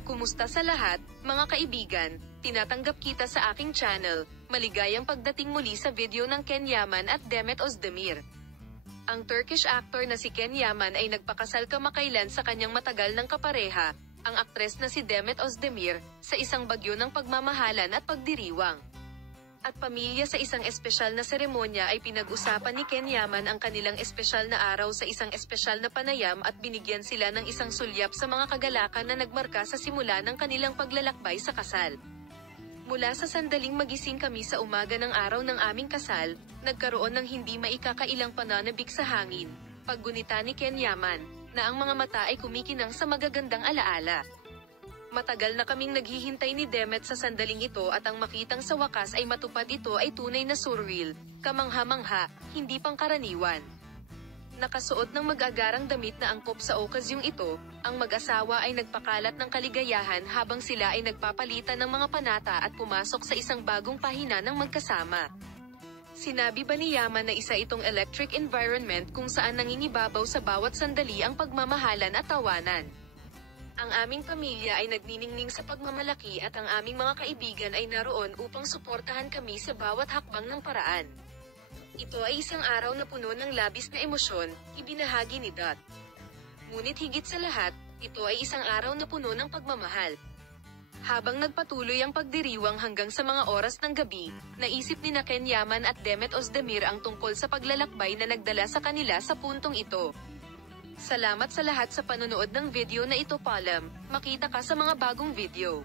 Kumusta sa lahat, mga kaibigan? Tinatanggap kita sa aking channel. Maligayang pagdating muli sa video ng Ken Yaman at Demet Özdemir. Ang Turkish actor na si Ken Yaman ay nagpakasal kamakailan sa kanyang matagal ng kapareha, ang aktres na si Demet Özdemir, sa isang bagyo ng pagmamahalan at pagdiriwang. At pamilya sa isang espesyal na seremonya ay pinag-usapan ni Ken Yaman ang kanilang espesyal na araw sa isang espesyal na panayam at binigyan sila ng isang sulyap sa mga kagalakan na nagmarka sa simula ng kanilang paglalakbay sa kasal. Mula sa sandaling magising kami sa umaga ng araw ng aming kasal, nagkaroon ng hindi maikakailang pananabik sa hangin, paggunita ni Ken Yaman, na ang mga mata ay kumikinang sa magagandang alaala. Matagal na kaming naghihintay ni Demet sa sandaling ito at ang makitang sa wakas ay matupad ito ay tunay na surreal, kamangha-mangha, hindi pangkaraniwan. Nakasuot ng mag-agarang damit na angkop sa okasyong ito, ang mag-asawa ay nagpakalat ng kaligayahan habang sila ay nagpapalitan ng mga panata at pumasok sa isang bagong pahina ng magkasama. Sinabi ba ni Yaman na isa itong electric environment kung saan nangingibabaw sa bawat sandali ang pagmamahalan at tawanan. Ang aming pamilya ay nagniningning sa pagmamalaki at ang aming mga kaibigan ay naroon upang suportahan kami sa bawat hakbang ng paraan. Ito ay isang araw na puno ng labis na emosyon, ibinahagi ni Dot. Ngunit higit sa lahat, ito ay isang araw na puno ng pagmamahal. Habang nagpatuloy ang pagdiriwang hanggang sa mga oras ng gabi, naisip ni Ken Yaman at Demet Özdemir ang tungkol sa paglalakbay na nagdala sa kanila sa puntong ito. Salamat sa lahat sa panonood ng video na ito. Paalam, makita ka sa mga bagong video.